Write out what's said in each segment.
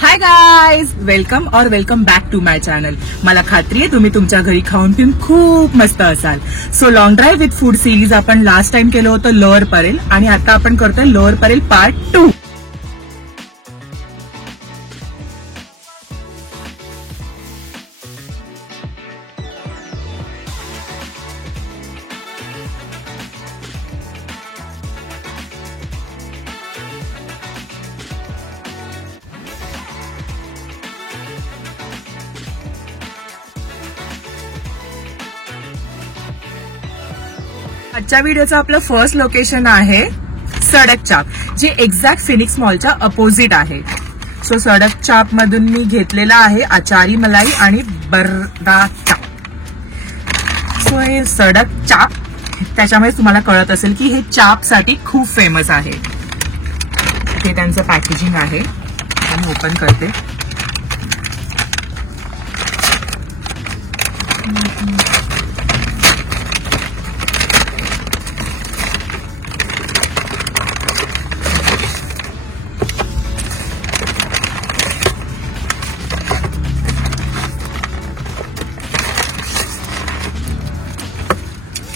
High guys, welcome back to my channel. मला खात्री आहे तुम्ही तुमच्या घरी खाऊन पिऊन खूप मस्त असाल. So long drive with food series आपण लास्ट टाइम केलं होतं लोअर परेल आणि आता आपण करतोय लोअर परेल पार्ट 2. आजच्या व्हिडिओचं आपलं फर्स्ट लोकेशन आहे सडक चाप, जे एक्झॅक्ट फिनिक्स मॉलच्या अपोजिट आहे. सो सडक चाप मधून मी घेतलेला आहे आचारी मलाई आणि बर्राचा. सो हे सडक चाप, त्याच्यामुळे तुम्हाला कळत असेल की हे चाप साठी खूप फेमस आहे. हे त्यांचं पॅकेजिंग आहे. मी ओपन करते.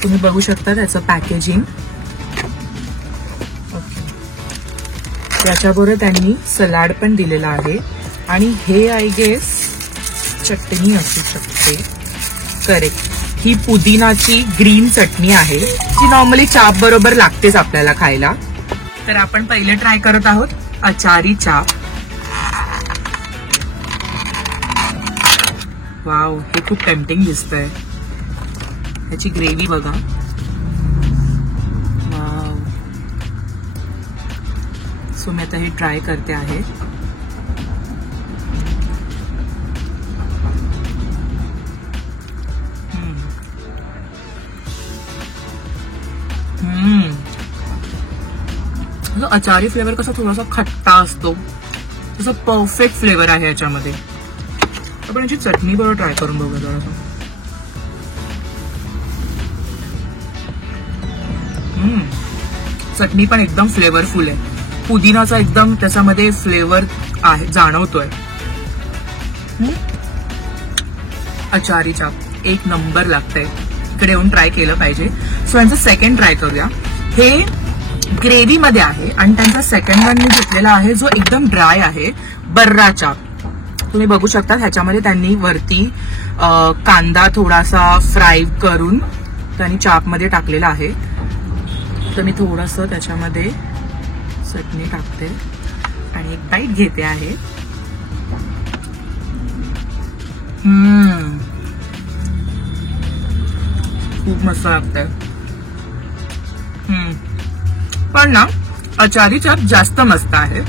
तुम्ही बघू शकता त्याचं पॅकेजिंग. त्याच्याबरोबर त्यांनी सलाड पण दिलेला आहे आणि हे आय गेस चटणी असू शकते. करेक्ट, ही पुदिनाची ग्रीन चटणी आहे जी नॉर्मली चाप बरोबर लागतेच आपल्याला खायला. तर आपण पहिले ट्राय करत आहोत आचारी चाप. वाव, हे खूप टेम्पटिंग दिसतंय. त्याची ग्रेव्ही बघा. वाव. सो मी आता हे ट्राय करते आहे. अचारी फ्लेवर कसा थोडासा खट्टा असतो, तसा परफेक्ट फ्लेवर आहे याच्यामध्ये. आपण याची चटणी बरोबर ट्राय करून बघू जरासं. चटणी पण एकदम फ्लेवरफुल आहे. पुदिनाचा एकदम त्याच्यामध्ये फ्लेवर आहे, जाणवतोय. अचारी चाप एक नंबर लागतंय. इकडे येऊन ट्राय केलं पाहिजे. सो यांचं सेकंड ट्राय करूया. हे ग्रेव्ही मध्ये आहे आणि त्यांचा सेकंड वन मी घेतलेला आहे जो एकदम ड्राय आहे, बर्रा चाप. तुम्ही बघू शकता ह्याच्यामध्ये त्यांनी वरती कांदा थोडासा फ्राय करून त्यांनी चाप मध्ये टाकलेला आहे. तर मी थोडस त्याच्यामध्ये चटणी टाकते आणि एक बाईट घेते आहे. खूप मस्त लागतंय. पण ना अचारी चाप जास्त मस्त आहे.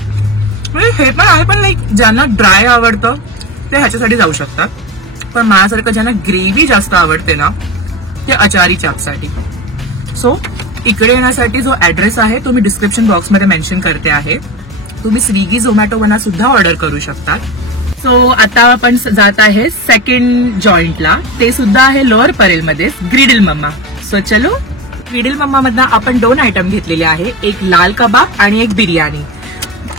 म्हणजे हे पण आहे, पण लाईक ज्यांना ड्राय आवडतं ते ह्याच्यासाठी जाऊ शकतात. पण माझ्यासारखं ज्यांना ग्रेव्ही जास्त आवडते ना, ते अचारी चापसाठी. सो इकडे येण्यासाठी जो ऍड्रेस आहे तो मी डिस्क्रिप्शन बॉक्समध्ये मेन्शन करते आहे. तुम्ही स्विगी झोमॅटोवरना सुद्धा ऑर्डर करू शकता. सो आता आपण जात आहे सेकंड जॉईंटला. ते सुद्धा आहे लोअर परेलमध्ये, ग्रिडल मम्मा. सो चलो. ग्रिडल मम्मा मधनं आपण 2 आयटम घेतलेले आहे, एक लाल कबाब आणि एक बिर्याणी.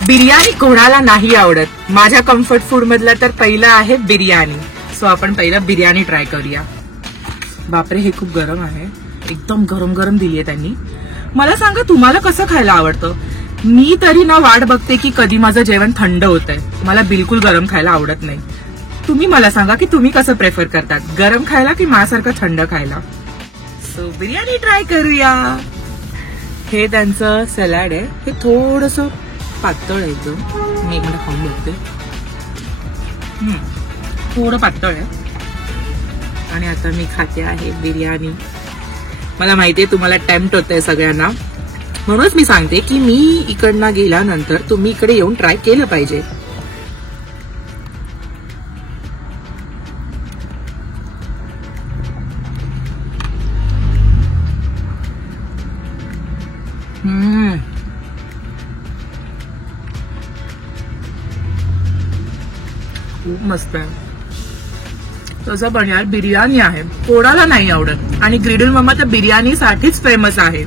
बिर्याणी कोणाला नाही आवडत. माझ्या कम्फर्ट फूड मधलं तर पहिलं आहे बिर्याणी. सो आपण पहिलं बिर्याणी ट्राय करूया. बापरे, हे खूप गरम आहे. एकदम गरम गरम दिली आहे त्यांनी. मला सांगा तुम्हाला कसं खायला आवडतं. मी तरी ना वाट बघते की कधी माझं जेवण थंड होतंय. मला बिलकुल गरम खायला आवडत नाही. तुम्ही मला सांगा की तुम्ही कसं प्रेफर करतात, गरम खायला की माझ्यासारखं थंड खायला. सो बिर्याणी ट्राय करूया. हे त्यांचं सलाड आहे. हे थोडस पातळ आहे एकदम. मी एक मिनिट खाऊन बघते. थोडं पातळ आहे. आणि आता मी खाते आहे बिर्याणी. मला माहितीये तुम्हाला टेम्प्ट होतंय सगळ्यांना, म्हणूनच मी सांगते की मी इकडनं गेल्यानंतर तुम्ही इकडे येऊन ट्राय केलं पाहिजे. खूप मस्त आहे. तसं पण यार बिर्याणी आहे, कोणाला नाही आवडत. आणि ग्रिडल मम्मा तर बिर्याणीसाठीच फेमस आहे.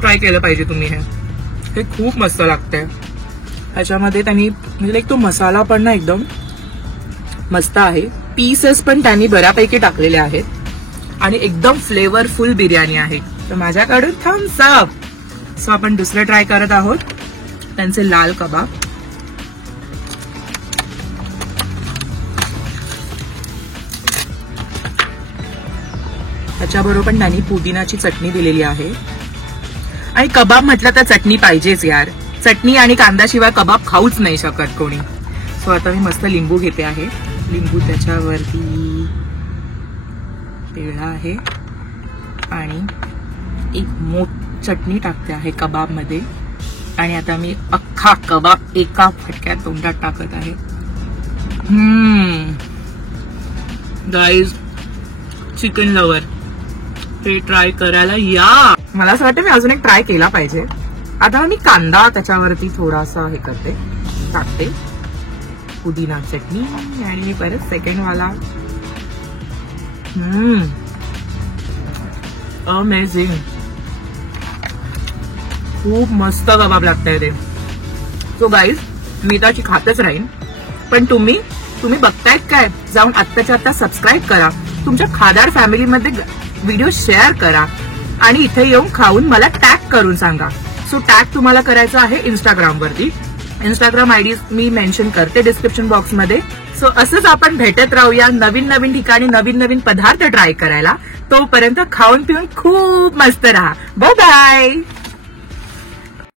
ट्राय केलं पाहिजे तुम्ही. हे खूप मस्त लागतंय. ह्याच्यामध्ये त्यांनी म्हणजे लाईक तो मसाला पण ना एकदम मस्त आहे. पीसेस पण त्यांनी बऱ्यापैकी टाकलेले आहेत आणि एकदम फ्लेवरफुल बिर्याणी आहे. तर माझ्याकडून थम्स अप. सो आपण दुसरं ट्राय करत आहोत, त्यांचे लाल कबाब. त्याच्याबरोबर पण त्यांनी पुदिनाची चटणी दिलेली आहे. आणि कबाब म्हटलं तर चटणी पाहिजेच यार. चटणी आणि कांद्याशिवाय कबाब खाऊच नाही शकत कोणी. सो आता मी मस्त लिंबू घेते आहे. लिंबू त्याच्यावरती पिळला आहे आणि एक चटणी टाकते आहे कबाब मध्ये. आणि आता मी अख्खा कबाब एका फटक्यात तोंडात टाकत आहे. गाईज, चिकन लवर, हे ट्राय करायला या. मला असं वाटतं मी अजून एक ट्राय केला पाहिजे. आता मी कांदा त्याच्यावरती थोडासा हे करते, टाकते, पुदिना चटणी आणि मी परत सेकंड वाला. अमेझिंग, खूप मस्त कबाब लागतंय ते. सो गाईज, मी त्याची खातच राहीन. पण तुम्ही बघतायत काय, जाऊन आत्ताच्या आत्ता सबस्क्राईब करा. तुमच्या खादार फॅमिलीमध्ये व्हिडिओ शेअर करा आणि इथे येऊन खाऊन मला टॅग करून सांगा. सो टॅग तुम्हाला करायचं आहे इंस्टाग्रामवरती. इंस्टाग्राम आयडी मी मेन्शन करते डिस्क्रिप्शन बॉक्समध्ये. सो असंच आपण भेटत राहूया नवीन नवीन ठिकाणी नवीन नवीन पदार्थ ट्राय करायला. तोपर्यंत खाऊन पिऊन खूप मस्त राहा. Bye bye.